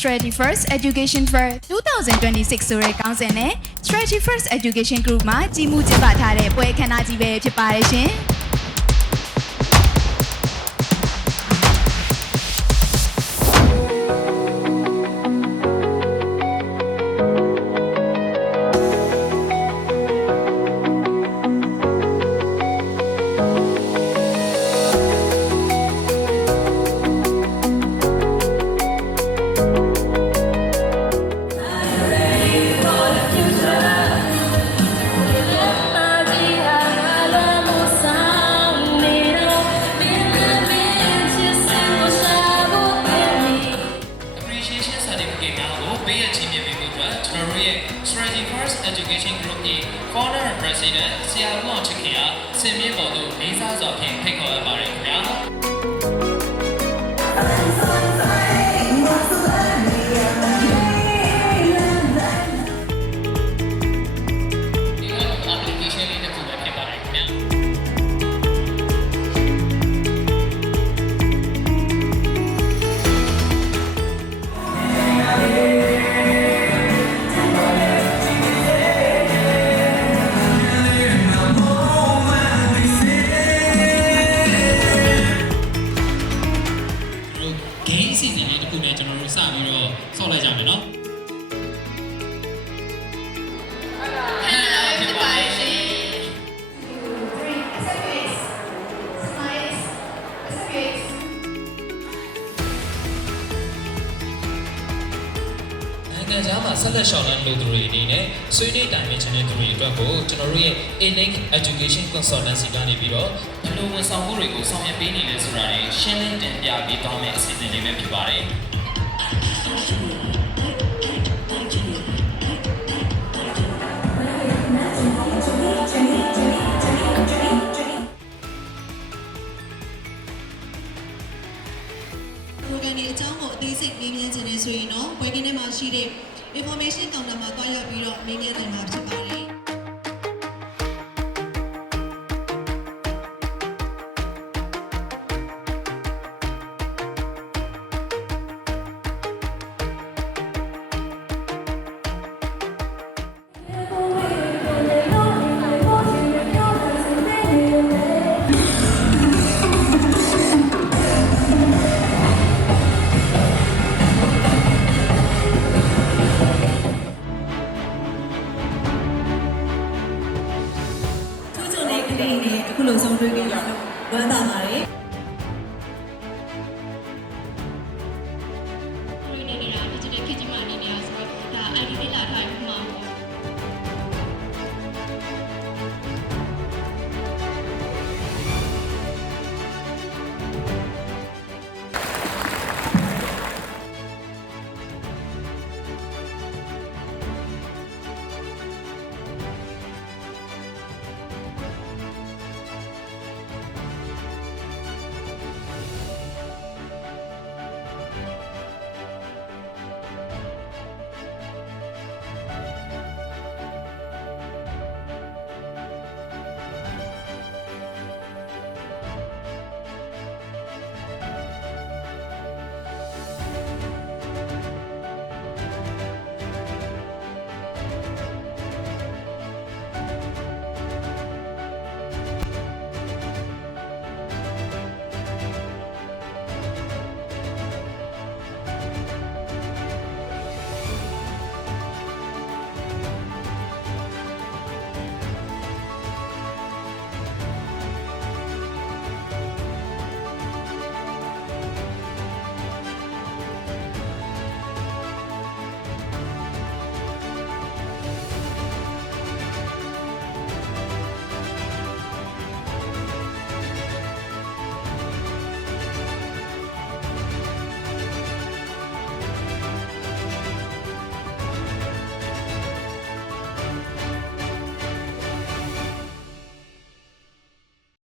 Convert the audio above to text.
Strategy First Education Fair 2026ဆိုတဲ့ခေါင်းစဉ်နဲ့ Strategy First Education Group မှာကြီးမှုကျင်းပထားတဲ့ပွဲအခမ်းအနားကြီးပဲဖြစ်ပါတယ်ရှင်။ Strategy First Education Group ရဲ့ Founder and President ဆရာဦးအောင်ချစ်ခင်ကဆင်မြင့်ပေါ်သို့လေးစားစွာဖြင့်ဖိတ်ခေါ်ရပါတယ်ခင်ဗျာဒီလို application လေးတစ်ခုပဲဖြစ်ပါတယ်ခင်ဗျာဆောက်လိုက်ကြမယ်နော်နိုင်ငံခြားမှာဆက်လက်ရှောင်လန်းလို့သူတွေအနေနဲ့ဆွေးနွေးတိုင်ပင်ချင်တဲ့သူတွေအတွက်ကိုကျွန်တော်တို့ရဲ့ A-Link Education Consultancy ကနေပြီးတော့ဘယ်လိုဝန်ဆောင်မှုတွေကိုဆောင်ရွက်ပေးနေလဲဆိုတာတွေရှင်းလင်းတင်ပြပေးသွားမယ့်အစီအစဉ်လေးပဲဖြစ်ပါတယ်ဒီအကြောင်းကိုအသေးစိတ်မေးမြန်းခြင်းနဲ့ဆိုရင်တော့ website ထဲမှာရှိတဲ့ information counter မှာတွားရောက်ပြီးတော့မေးမြန်းနိုင်မှာဖြစ်ပါတယ်